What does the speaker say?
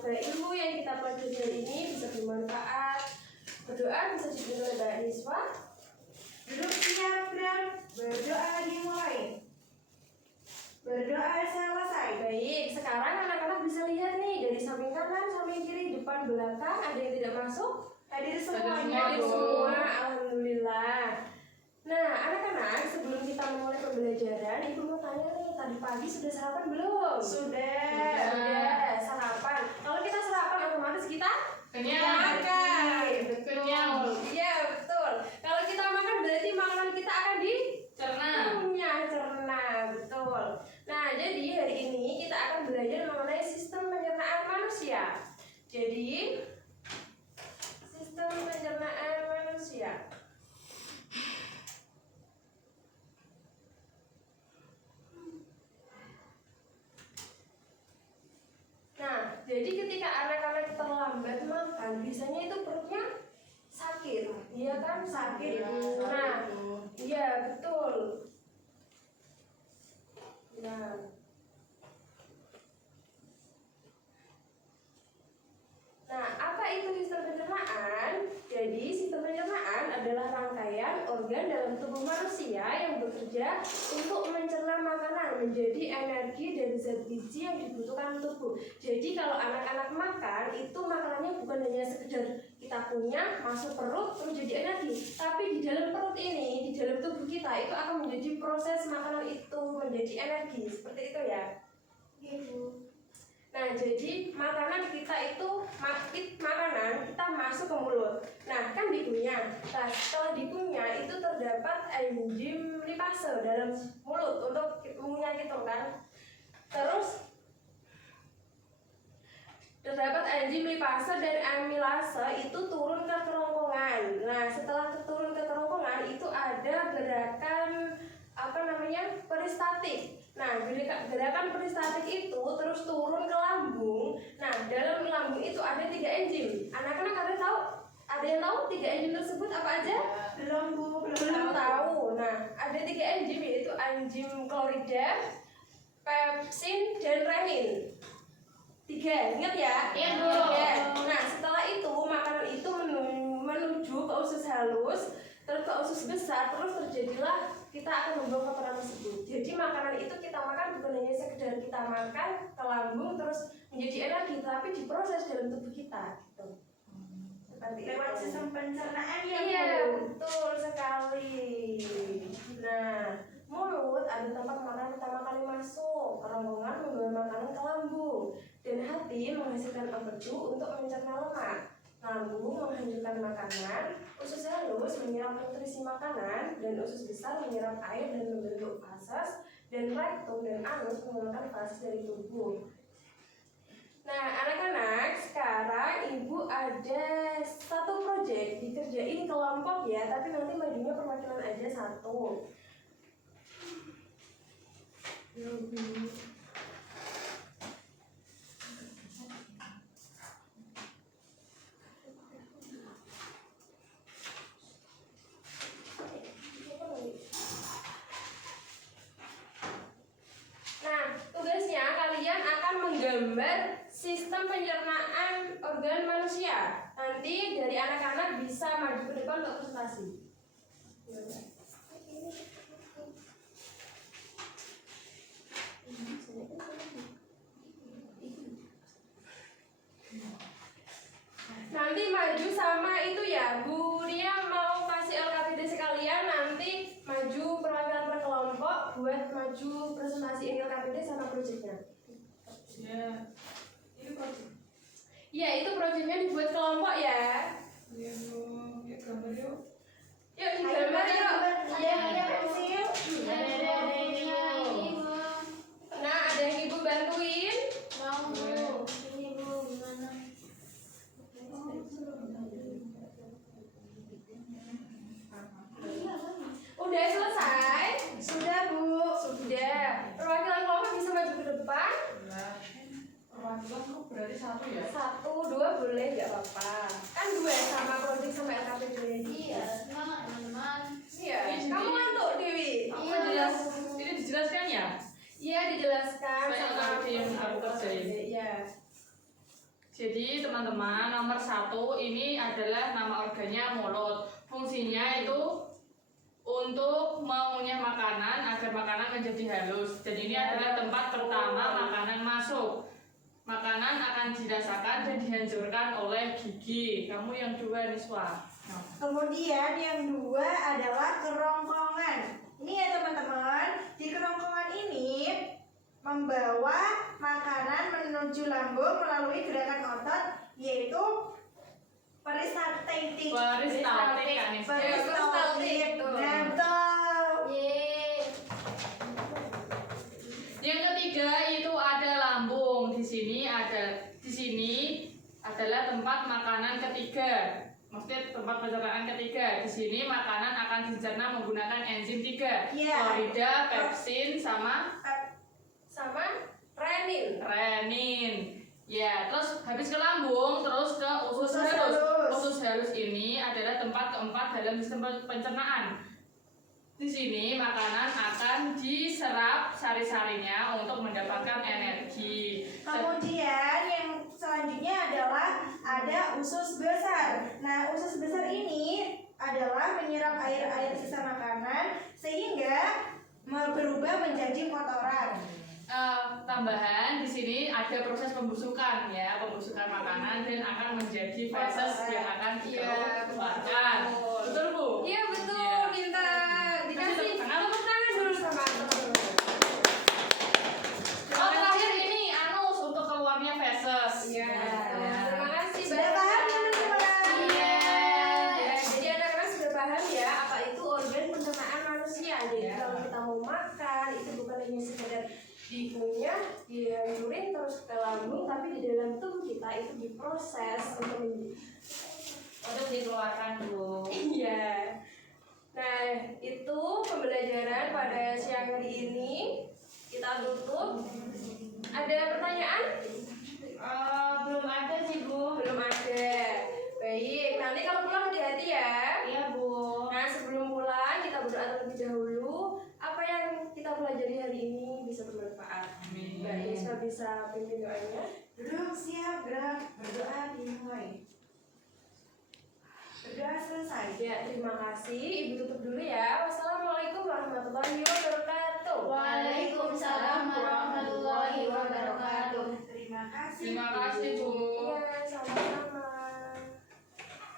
semoga ilmu yang kita pelajari hari ini bisa bermanfaat. Berdoa bisa dipimpin oleh Mbak Niswa. Duduk siap dan berdoa dimulai. Berdoa selesai. Baik, sekarang anak-anak bisa lihat nih dari samping kanan, samping kiri, depan, belakang. Ada yang tidak masuk? Hadir semuanya. Hadir semua, alhamdulillah. Nah, anak-anak, sebelum kita memulai pembelajaran, Ibu mau tanya nih, tadi pagi sudah sarapan belum? Sudah. Sarapan. Kalau kita sarapan, otomatis kita Kenyang. makan. Betul. Kenyang. Iya, betul. Kalau kita makan berarti makanan kita akan Cerna. cerna, betul. Nah, jadi hari ini kita akan belajar mengenai sistem pencernaan manusia. Jadi, sistem pencernaan manusia. Nah, jadi ketika anak-anak terlambat makan, biasanya itu perutnya sakit, iya kan? Sakit. Nah, iya betul. Nah, apa itu sistem pencernaan? Jadi, sistem pencernaan adalah rangkaian organ dalam tubuh manusia yang bekerja untuk mencerna makanan menjadi energi dan zat gizi yang dibutuhkan tubuh. Jadi, kalau anak-anak makan, itu makanannya bukan hanya sekedar kita punya, masuk perut, terus jadi energi. Tapi di dalam perut ini, di dalam tubuh kita, itu akan menjadi proses makanan itu menjadi energi. Seperti itu ya. Gitu. Nah, jadi makanan kita itu makanan kita masuk ke mulut. Nah, kan dikunyah. Nah, setelah dikunyah itu terdapat enzim lipase dalam mulut untuk mengunyah gitu kan. Terus terdapat enzim lipase dan amilase itu turun ke kerongkongan. Nah, setelah turun ke kerongkongan itu ada gerakan peristatik. Nah, gerakan peristatik itu terus turun ke lambung. Nah, dalam lambung itu ada 3 enzim. Anak-anak ada yang tahu 3 enzim tersebut apa aja? Belum tahu. Nah, ada 3 enzim yaitu enzim klorida, pepsin, dan renin. 3, ingat ya? Iya, Bu. Ya. Nah, setelah itu makanan itu menuju ke usus halus, terus ke usus besar, terus terjadilah kita akan membuang kotoran tersebut. Jadi makanan itu kita makan bukan hanya sekedar kita makan ke lambung terus menjadi energi, tapi diproses dalam tubuh kita gitu. Seperti Lewat itu. sistem pencernaan ya, Iya, Bu. betul sekali. Nah, mulut ada tempat makanan pertama kali masuk, kerongkongan membawa makanan ke lambung, dan hati menghasilkan empedu untuk mencerna lemak. Lambung menghancurkan makanan, usus halus menyerap nutrisi makanan, dan usus besar menyerap air dan membentuk fases, dan rektum dan anus mengeluarkan fases dari tubuh. Nah, anak-anak, sekarang Ibu ada satu proyek dikerjain kelompok ya, tapi nanti majunya perwakilan aja satu. Nah, tugasnya kalian akan menggambar sistem pencernaan organ manusia. Nanti dari anak-anak bisa maju ke depan untuk presentasi. Nanti maju sama itu ya, Bu Ria mau kasih LKPD sekalian, nanti maju perwakilan per kelompok buat maju presentasi ini LKPD sama proyeknya. Ya. Ini proyek. Ya, itu proyeknya dibuat kelompok ya. Iya, Bu. Ya, gambar yuk. Yuk digambar yuk. Iya, pensil. Nah, ada yang Ibu bantuin? Mau, Bu. Ini, Bu, gimana? Udah selesai? Sudah, Bu. Sudah. Perwakilan kelompok bisa maju ke depan. Nah, perwakilan kok berarti 1 ya? 1, 2 boleh, nggak apa-apa. Kan 2 sama proyek sama LKPD. Iya, semangat teman-teman. Iya. Kamu ngantuk, Dewi? Apa jelas? Ini dijelaskan ya? Iya, dijelaskan Saya sama LKPD yang aku kerjain. Iya. Jadi teman-teman, nomor 1 ini adalah nama organnya mulut. Fungsinya itu untuk mengunyah makanan agar makanan menjadi halus. Jadi ini adalah tempat pertama makanan masuk. Makanan akan dirasakan dan dihancurkan oleh gigi. Kamu yang 2 Niswa. Kemudian yang 2 adalah kerongkongan. Ini ya teman-teman, di kerongkongan ini membawa makanan menuju lambung melalui gerakan otot, yaitu peristaltik. Peristaltik kan Niswa. Peristaltik. Nah, betul. Yang ketiga itu ada lambung. Di sini adalah tempat makanan ketiga. Maksudnya tempat pencernaan ketiga. Di sini makanan akan dicerna menggunakan enzim 3. Iya. Klorida, pepsin, sama renin. Ya, terus habis ke lambung, terus ke usus Usus halus. halus. Usus halus ini adalah tempat keempat dalam sistem pencernaan. Di sini makanan akan diserap sari-sarinya untuk mendapatkan energi. Kemudian yang selanjutnya adalah ada usus besar. Nah, usus besar ini adalah menyerap air sisa makanan sehingga berubah menjadi kotoran. Tambahan di sini ada proses pembusukan ya, pembusukan makanan dan akan menjadi feses yang akan dikeluarkan. Betul Bu? Iya betul, Iya. minta dikasih Tepuk tangan. tepuk tangan dulu sama teman-teman. Oh terakhir ini anus untuk keluarnya feses. Iya. Ya. Terima kasih Sudah banyak. paham teman-teman? Iya. Ya, jadi anak-anak sudah paham ya apa itu organ pencernaan manusia. Jadi Iya. kalau kita mau makan itu bukan hanya sekedar dikunyah, dihancurin terus ke lambung, tapi di dalam tubuh kita itu diproses Untuk dikeluarkan Bu. Iya. Nah, itu pembelajaran pada siang hari ini. Kita tutup. Ada pertanyaan? Belum ada sih Bu. Belum ada. Baik, nanti kalau pulang hati-hati ya. Iya Bu. Nah, sebelum pulang kita berdoa terlebih dahulu. Apa yang kita pelajari hari ini bisa bermanfaat. Amin. Mbak Yesha bisa pimpin doanya. Duduk siap, gerak, berdoa dimulai. Berdoa selesai. Ya, terima kasih. Ibu tutup dulu ya. Wassalamualaikum warahmatullahi wabarakatuh. Waalaikumsalam warahmatullahi wabarakatuh. Terima kasih. Terima kasih Bu.